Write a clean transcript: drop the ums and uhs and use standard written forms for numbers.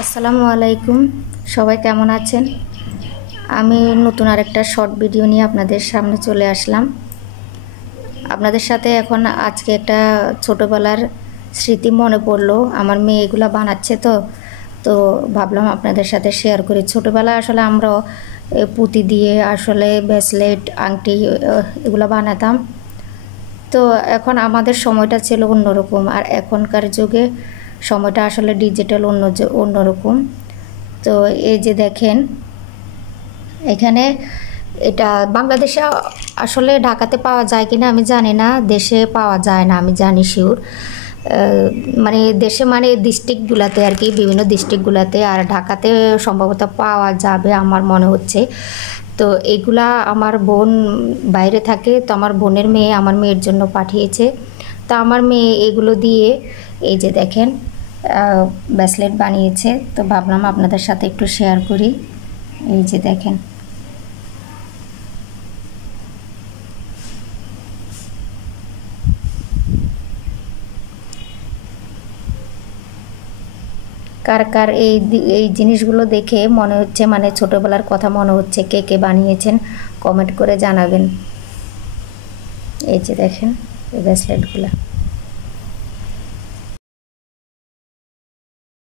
আসসালামু আলাইকুম। সবাই কেমন আছেন? আমি নতুন আরেকটা শর্ট ভিডিও নিয়ে আপনাদের সামনে চলে আসলাম। আপনাদের সাথে এখন আজকে একটা ছোটোবেলার স্মৃতি মনে পড়লো। আমার মেয়ে এগুলো বানাচ্ছে তো ভাবলাম আপনাদের সাথে শেয়ার করি। ছোটোবেলায় আসলে আমরাও পুঁতি দিয়ে আসলে ব্রেসলেট, আংটি এগুলো বানাতাম। তো এখন আমাদের সময়টা ছিল অন্যরকম, আর এখনকার যুগে সময়টা আসলে ডিজিটাল অন্যরকম। তো এই যে দেখেন, এখানে এটা বাংলাদেশে আসলে ঢাকাতে পাওয়া যায় কিনা আমি জানি না, দেশে পাওয়া যায় না আমি জানি শিওর। মানে দেশে মানে ডিস্ট্রিক্টগুলোতে আর কি, বিভিন্ন ডিস্ট্রিক্টগুলোতে, আর ঢাকাতে সম্ভবত পাওয়া যাবে আমার মনে হচ্ছে। তো এগুলা আমার বোন বাইরে থাকে, তো আমার বোনের মেয়ে আমার মেয়ের জন্য পাঠিয়েছে। তো আমার মেয়ে এগুলো দিয়ে এই যে দেখেন ব্রেসলেট বানিয়েছে। তো ভাবলাম আপনাদের সাথে একটু শেয়ার করি। এই যে দেখেন, কার কার এই জিনিসগুলো দেখে মনে হচ্ছে, মানে ছোটোবেলার কথা মনে হচ্ছে, কে কে বানিয়েছেন কমেন্ট করে জানাবেন। এই যে দেখেন এই ব্রেসলেটগুলো।